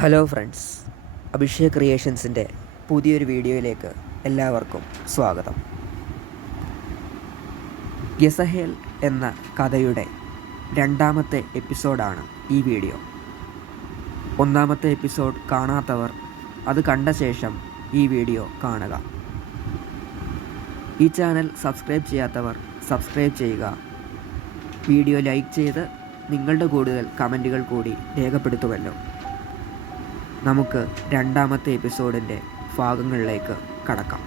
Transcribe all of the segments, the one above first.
Hello friends, Abhishek ക്രിയേഷൻസിൻ്റെ പുതിയൊരു വീഡിയോയിലേക്ക് എല്ലാവർക്കും സ്വാഗതം. യസഹേൽ എന്ന കഥയുടെ രണ്ടാമത്തെ എപ്പിസോഡാണ് ഈ വീഡിയോ. ഒന്നാമത്തെ എപ്പിസോഡ് കാണാത്തവർ അത് കണ്ട ശേഷം ഈ വീഡിയോ കാണുക. ഈ ചാനൽ സബ്സ്ക്രൈബ് ചെയ്യാത്തവർ സബ്സ്ക്രൈബ് ചെയ്യുക. വീഡിയോ ലൈക്ക് ചെയ്ത് നിങ്ങളുടെ കൂടുതൽ കമൻറ്റുകൾ കൂടി രേഖപ്പെടുത്തുമല്ലോ. നമുക്ക് രണ്ടാമത്തെ എപ്പിസോഡിൻ്റെ ഭാഗങ്ങളിലേക്ക് കടക്കാം.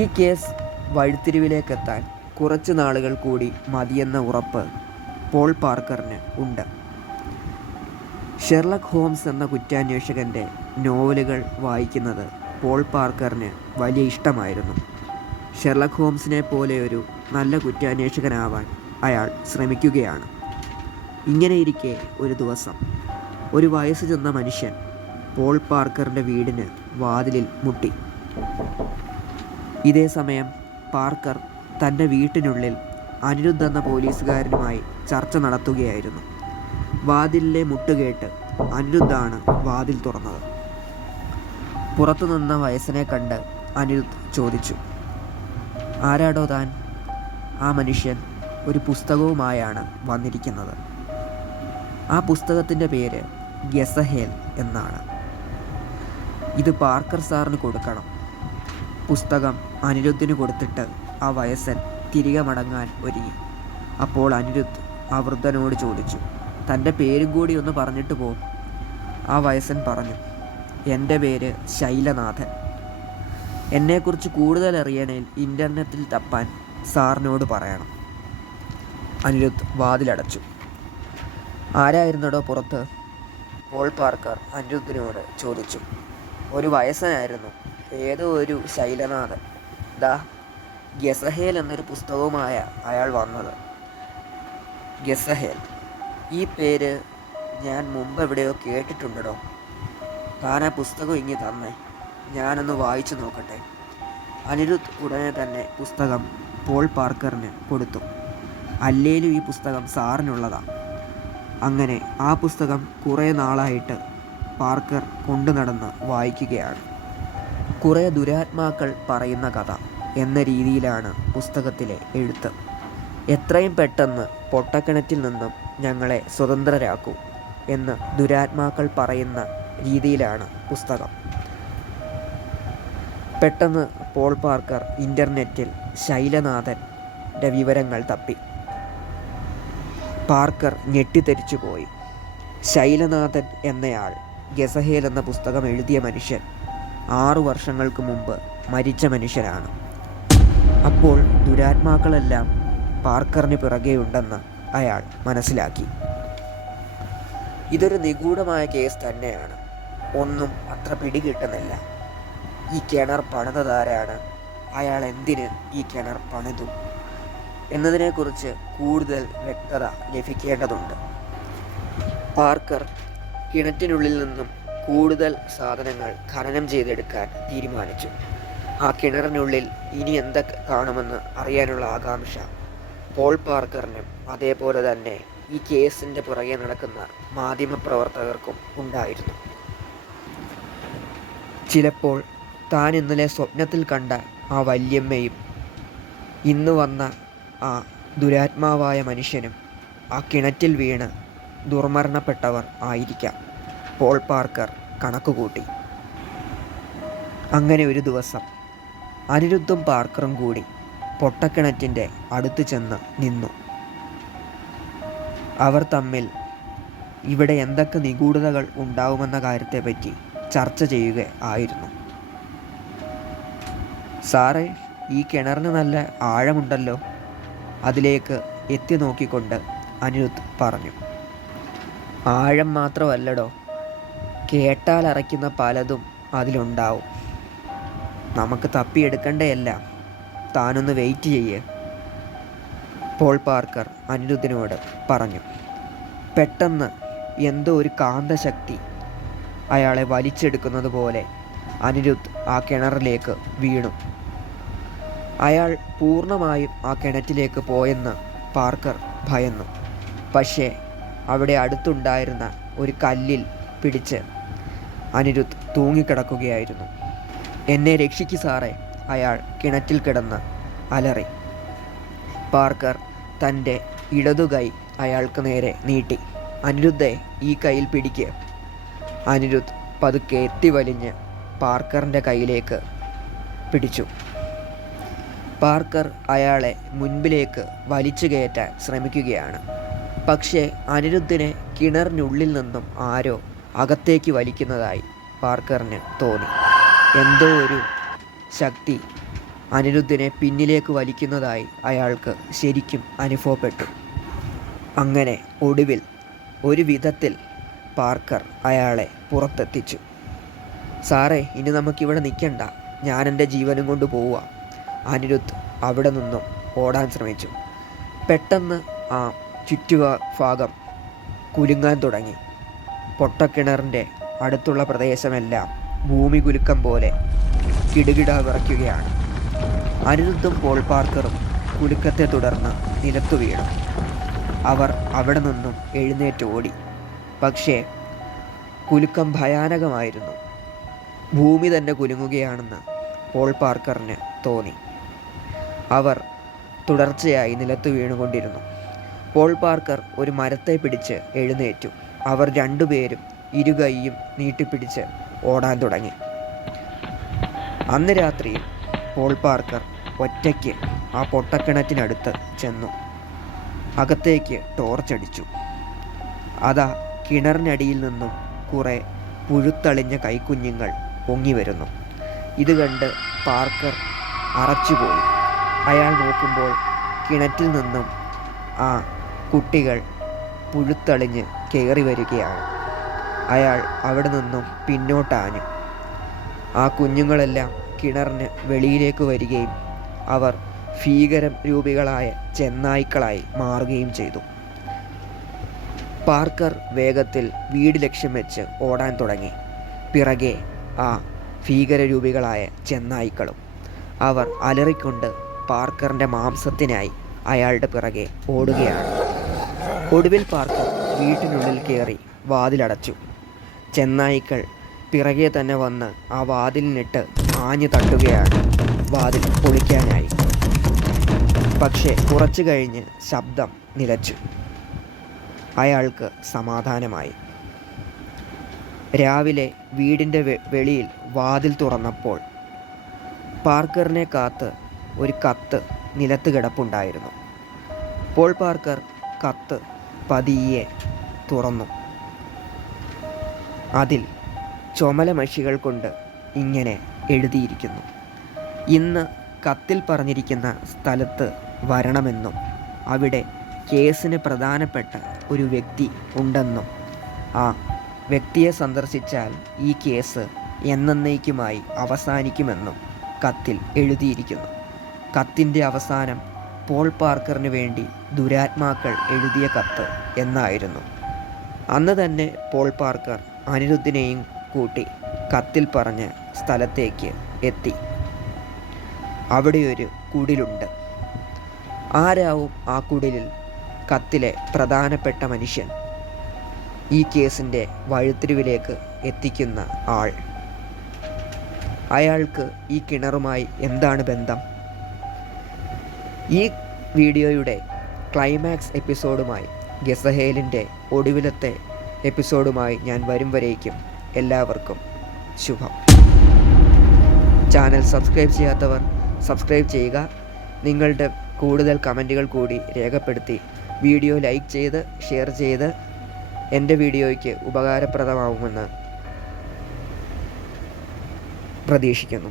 ഈ കേസ് വഴിത്തിരിവിലേക്കെത്താൻ കുറച്ച് നാളുകൾ കൂടി മതിയെന്ന ഉറപ്പ് പോൾ പാർക്കറിന് ഉണ്ട്. ഷെർലക് ഹോംസ് എന്ന കുറ്റാന്വേഷകൻ്റെ നോവലുകൾ വായിക്കുന്നത് പോൾ പാർക്കറിന് വലിയ ഇഷ്ടമായിരുന്നു. ഷെർലക് ഹോംസിനെ പോലെ ഒരു നല്ല കുറ്റാന്വേഷകനാവാൻ അയാൾ ശ്രമിക്കുകയാണ്. ഇങ്ങനെയിരിക്കെ ഒരു ദിവസം ഒരു വയസ്സ് ചെന്ന മനുഷ്യൻ പോൾ പാർക്കറിൻ്റെ വീടിന് വാതിലിൽ മുട്ടി. ഇതേ സമയം പാർക്കർ തൻ്റെ വീട്ടിനുള്ളിൽ അനിരുദ്ധ് എന്ന പോലീസുകാരനുമായി ചർച്ച നടത്തുകയായിരുന്നു. വാതിലിലെ മുട്ടുകേട്ട് അനിരുദ്ധാണ് വാതിൽ തുറന്നത്. പുറത്തു നിന്ന വയസ്സനെ കണ്ട് അനിരുദ്ധ് ചോദിച്ചു, "ആരാടോ താൻ?" ആ മനുഷ്യൻ ഒരു പുസ്തകവുമായാണ് വന്നിരിക്കുന്നത്. ആ പുസ്തകത്തിൻ്റെ പേര് യസഹേൽ എന്നാണ്. "ഇത് പാർക്കർ സാറിന് കൊടുക്കണം." പുസ്തകം അനിരുദ്ധിന് കൊടുത്തിട്ട് ആ വയസ്സൻ തിരികെ മടങ്ങാൻ ഒരുങ്ങി. അപ്പോൾ അനിരുദ്ധ് ആ വൃദ്ധനോട് ചോദിച്ചു, "തൻ്റെ പേരും കൂടി ഒന്ന് പറഞ്ഞിട്ട് പോ." ആ വയസ്സൻ പറഞ്ഞു, "എൻ്റെ പേര് ശൈലനാഥൻ. എന്നെക്കുറിച്ച് കൂടുതൽ അറിയണേൽ ഇൻ്റർനെറ്റിൽ തപ്പാൻ സാറിനോട് പറയണം." അനിരുദ്ധ് വാതിലടച്ചു. "ആരായിരുന്നടോ പുറത്ത്?" പോൾ പാർക്കർ അനിരുദ്ധിനോട് ചോദിച്ചു. "ഒരു വയസ്സനായിരുന്നു, ഏതോ ഒരു ശൈലനാഥൻ. ദാ യസഹേൽ എന്നൊരു പുസ്തകവുമായ അയാൾ വന്നത്." യസഹേൽ, ഈ പേര് ഞാൻ മുമ്പ് എവിടെയോ കേട്ടിട്ടുണ്ടോ? താൻ ആ പുസ്തകം ഇങ്ങി തന്നെ, ഞാനൊന്ന് വായിച്ചു നോക്കട്ടെ." അനിരുദ്ധ് ഉടനെ തന്നെ പുസ്തകം പോൾ പാർക്കറിന് കൊടുത്തു. "അല്ലേലും ഈ പുസ്തകം സാറിനുള്ളതാണ്." അങ്ങനെ ആ പുസ്തകം കുറേ നാളായിട്ട് പാർക്കർ കൊണ്ടു നടന്ന് വായിക്കുകയാണ്. കുറേ ദുരാത്മാക്കൾ പറയുന്ന കഥ എന്ന രീതിയിലാണ് പുസ്തകത്തിലെ എഴുത്ത്. "എത്രയും പെട്ടെന്ന് പൊട്ടക്കിണറ്റിൽ നിന്നും ഞങ്ങളെ സ്വതന്ത്രരാക്കൂ" എന്ന് ദുരാത്മാക്കൾ പറയുന്ന രീതിയിലാണ് പുസ്തകം. പെട്ടെന്ന് പോൾ പാർക്കർ ഇൻ്റർനെറ്റിൽ ശൈലനാഥൻ്റെ വിവരങ്ങൾ തപ്പി. പാർക്കർ ഞെട്ടിത്തെറിച്ചു പോയി. ശൈലനാഥൻ എന്നയാൾ യസഹേൽ എന്ന പുസ്തകം എഴുതിയ മനുഷ്യൻ 6 വർഷങ്ങൾക്ക് മുമ്പ് മരിച്ച മനുഷ്യനാണ്. അപ്പോൾ ദുരാത്മാക്കളെല്ലാം പാർക്കറിന് പിറകെയുണ്ടെന്ന് അയാൾ മനസ്സിലാക്കി. ഇതൊരു നിഗൂഢമായ കേസ് തന്നെയാണ്. ഒന്നും അത്ര പിടികിട്ടുന്നില്ല. ഈ കിണർ പണിതതാരാണ്? അയാൾ എന്തിന് ഈ കിണർ പണിതു എന്നതിനെക്കുറിച്ച് കൂടുതൽ വ്യക്തത ലഭിക്കേണ്ടതുണ്ട്. പാർക്കർ കിണറ്റിനുള്ളിൽ നിന്നും കൂടുതൽ സാധനങ്ങൾ ഖനനം ചെയ്തെടുക്കാൻ തീരുമാനിച്ചു. ആ കിണറിനുള്ളിൽ ഇനി എന്തൊക്കെ കാണുമെന്ന് അറിയാനുള്ള ആകാംക്ഷ പോൾ പാർക്കറിനും അതേപോലെ തന്നെ ഈ കേസിൻ്റെ പുറകെ നടക്കുന്ന മാധ്യമപ്രവർത്തകർക്കും ഉണ്ടായിരുന്നു. ചിലപ്പോൾ താൻ ഇന്നലെ സ്വപ്നത്തിൽ കണ്ട ആ വല്യമ്മയും ഇന്ന് വന്ന ആ ദുരാത്മാവായ മനുഷ്യനും ആ കിണറ്റിൽ വീണ് ദുർമരണപ്പെട്ടവർ ആയിരിക്കാം. പോൾ പാർക്കർ കണക്കുകൂട്ടി. അങ്ങനെ ഒരു ദിവസം അനിരുദ്ധും പാർക്കറും കൂടി പൊട്ടക്കിണറ്റിൻ്റെ അടുത്ത് ചെന്ന് നിന്നു. അവർ തമ്മിൽ ഇവിടെ എന്തൊക്കെ നിഗൂഢതകൾ ഉണ്ടാവുമെന്ന കാര്യത്തെപ്പറ്റി ചർച്ച ചെയ്യുക ആയിരുന്നു. "സാറേ, ഈ കിണറിന് നല്ല ആഴമുണ്ടല്ലോ." അതിലേക്ക് എത്തി നോക്കിക്കൊണ്ട് അനിരുദ്ധ് പറഞ്ഞു. "ആഴം മാത്രമല്ലടോ, കേട്ടാൽ അറയ്ക്കുന്ന പലതും അതിലുണ്ടാവും. നമുക്ക് തപ്പിയെടുക്കണ്ടേയെല്ലാം. താനൊന്ന് വെയിറ്റ് ചെയ്യേ." പോൾ പാർക്കർ അനിരുദ്ധിനോട് പറഞ്ഞു. പെട്ടെന്ന് എന്തോ ഒരു കാന്തശക്തി അയാളെ വലിച്ചെടുക്കുന്നത് പോലെ അനിരുദ്ധ് ആ കിണറിലേക്ക് വീണു. അയാൾ പൂർണ്ണമായും ആ കിണറ്റിലേക്ക് പോയെന്ന് പാർക്കർ ഭയന്നു. പക്ഷേ അവിടെ അടുത്തുണ്ടായിരുന്ന ഒരു കല്ലിൽ പിടിച്ച് അനിരുദ്ധ് തൂങ്ങിക്കിടക്കുകയായിരുന്നു. "എന്നെ രക്ഷിക്കു സാറേ!" അയാൾ കിണറ്റിൽ കിടന്ന് അലറി. പാർക്കർ തൻ്റെ ഇടതുകൈ അയാൾക്ക് നേരെ നീട്ടി. "അനിരുദ്ധേ, ഈ കയ്യിൽ പിടിക്ക്." അനിരുദ്ധ് പതുക്കെ എത്തിവലിഞ്ഞ് പാർക്കറിൻ്റെ കയ്യിലേക്ക് പിടിച്ചു. പാർക്കർ അയാളെ മുൻപിലേക്ക് വലിച്ചു കയറ്റാൻ ശ്രമിക്കുകയാണ്. പക്ഷേ അനിരുദ്ധിനെ കിണറിനുള്ളിൽ നിന്നും ആരോ അകത്തേക്ക് വലിക്കുന്നതായി പാർക്കറിന് തോന്നി. എന്തോ ഒരു ശക്തി അനിരുദ്ധിനെ പിന്നിലേക്ക് വലിക്കുന്നതായി അയാൾക്ക് ശരിക്കും അനുഭവപ്പെട്ടു. അങ്ങനെ ഒടുവിൽ ഒരു വിധത്തിൽ പാർക്കർ അയാളെ പുറത്തെത്തിച്ചു. "സാറേ, ഇനി നമുക്കിവിടെ നിൽക്കണ്ട, ഞാൻ എൻ്റെ ജീവനും കൊണ്ട് പോവുക." അനിരുദ്ധ് അവിടെ നിന്നും ഓടാൻ ശ്രമിച്ചു. പെട്ടെന്ന് ആ ചുറ്റുഭാഗം കുലുങ്ങാൻ തുടങ്ങി. പൊട്ടക്കിണറിൻ്റെ അടുത്തുള്ള പ്രദേശമെല്ലാം ഭൂമി കുലുക്കം പോലെ കിടുകിട വിറയ്ക്കുകയാണ്. അനിരുദ്ധും പോൾ പാർക്കറും കുലുക്കത്തെ തുടർന്ന് നിലത്തു വീണു. അവർ അവിടെ നിന്നും എഴുന്നേറ്റ് ഓടി. പക്ഷേ കുലുക്കം ഭയാനകമായിരുന്നു. ഭൂമി തന്നെ കുലുങ്ങുകയാണെന്ന് പോൾ പാർക്കറിന് തോന്നി. അവർ തുടർച്ചയായി നിലത്ത് വീണുകൊണ്ടിരുന്നു. പോൾ പാർക്കർ ഒരു മരത്തെ പിടിച്ച് എഴുന്നേറ്റു. അവർ രണ്ടുപേരും ഇരുകൈയും നീട്ടിപ്പിടിച്ച് ഓടാൻ തുടങ്ങി. അന്ന് രാത്രിയിൽ പോൾ പാർക്കർ ഒറ്റയ്ക്ക് ആ പൊട്ടക്കിണറ്റിനടുത്ത് ചെന്നു. അകത്തേക്ക് ടോർച്ചടിച്ചു. അതാ കിണറിനടിയിൽ നിന്നും കുറേ പുഴുത്തളിഞ്ഞ കൈക്കുഞ്ഞുങ്ങൾ പൊങ്ങി വരുന്നു. ഇത് കണ്ട് പാർക്കർ അറച്ചുപോയി. അയാൾ നോക്കുമ്പോൾ കിണറ്റിൽ നിന്നും ആ കുട്ടികൾ പുഴുത്തളിഞ്ഞ് കയറി വരികയാണ്. അയാൾ അവിടെ നിന്നും പിന്നോട്ടാഞ്ഞു. ആ കുഞ്ഞുങ്ങളെല്ലാം കിണറിന് വെളിയിലേക്ക് വരികയും അവർ ഭീകരം രൂപികളായ ചെന്നായ്ക്കളായി മാറുകയും ചെയ്തു. പാർക്കർ വേഗത്തിൽ വീട് ലക്ഷ്യം വെച്ച് ഓടാൻ തുടങ്ങി. പിറകെ ആ ഭീകരരൂപികളായ ചെന്നായ്ക്കളും. അവർ അലറിക്കൊണ്ട് പാർക്കറിൻ്റെ മാംസത്തിനായി അയാളുടെ പിറകെ ഓടുകയാണ്. ഒടുവിൽ പാർക്കർ വീട്ടിനുള്ളിൽ കയറി വാതിലടച്ചു. ചെന്നായ്ക്കൾ പിറകെ തന്നെ വന്ന് ആ വാതിലിനിട്ട് ആഞ്ഞു തട്ടുകയാണ് വാതിൽ പൊളിക്കാനായി. പക്ഷേ കുറച്ചു കഴിഞ്ഞ് ശബ്ദം നിലച്ചു. അയാൾക്ക് സമാധാനമായി. രാവിലെ വീടിൻ്റെ വെളിയിൽ വാതിൽ തുറന്നപ്പോൾ പാർക്കറിനെ കാത്ത് ഒരു കത്ത് നിലത്ത് കിടപ്പുണ്ടായിരുന്നു. പോൾ പാർക്കർ കത്ത് പതിയെ തുറന്നു. അതിൽ ചുമല മഷികൾ കൊണ്ട് ഇങ്ങനെ എഴുതിയിരിക്കുന്നു: "ഇന്ന് കത്തിൽ പറഞ്ഞിരിക്കുന്ന സ്ഥലത്ത് വരണമെന്നും അവിടെ കേസിന് പ്രധാനപ്പെട്ട ഒരു വ്യക്തി ഉണ്ടെന്നും ആ വ്യക്തിയെ സന്ദർശിച്ചാൽ ഈ കേസ് എന്നേക്കുമായി അവസാനിക്കുമെന്നും കത്തിൽ എഴുതിയിരിക്കുന്നു." കത്തിൻ്റെ അവസാനം പോൾ പാർക്കറിന് വേണ്ടി ദുരാത്മാക്കൾ എഴുതിയ കത്ത് എന്നായിരുന്നു. അന്ന് തന്നെ പോൾ പാർക്കർ അനിരുദ്ധിനെയും കൂട്ടി കത്തിൽ പറഞ്ഞ സ്ഥലത്തേക്ക് എത്തി. അവിടെയൊരു കുടിലുണ്ട്. ആരാവും ആ കുടിലിൽ കത്തിലെ പ്രധാനപ്പെട്ട മനുഷ്യൻ, ഈ കേസിൻ്റെ വഴിത്തിരിവിലേക്ക് എത്തിക്കുന്ന ആൾ? അയാൾക്ക് ഈ കിണറുമായി എന്താണ് ബന്ധം? ഈ വീഡിയോയുടെ ക്ലൈമാക്സ് എപ്പിസോഡുമായി, ഗസഹേലിൻ്റെ ഒടുവിലത്തെ എപ്പിസോഡുമായി ഞാൻ വരും വരേക്കും എല്ലാവർക്കും ശുഭം. ചാനൽ സബ്സ്ക്രൈബ് ചെയ്യാത്തവർ സബ്സ്ക്രൈബ് ചെയ്യുക. നിങ്ങളുടെ കൂടുതൽ കമൻറ്റുകൾ കൂടി രേഖപ്പെടുത്തി വീഡിയോ ലൈക്ക് ചെയ്ത് ഷെയർ ചെയ്ത് എൻ്റെ വീഡിയോയ്ക്ക് ഉപകാരപ്രദമാവുമെന്ന് പ്രതീക്ഷിക്കുന്നു.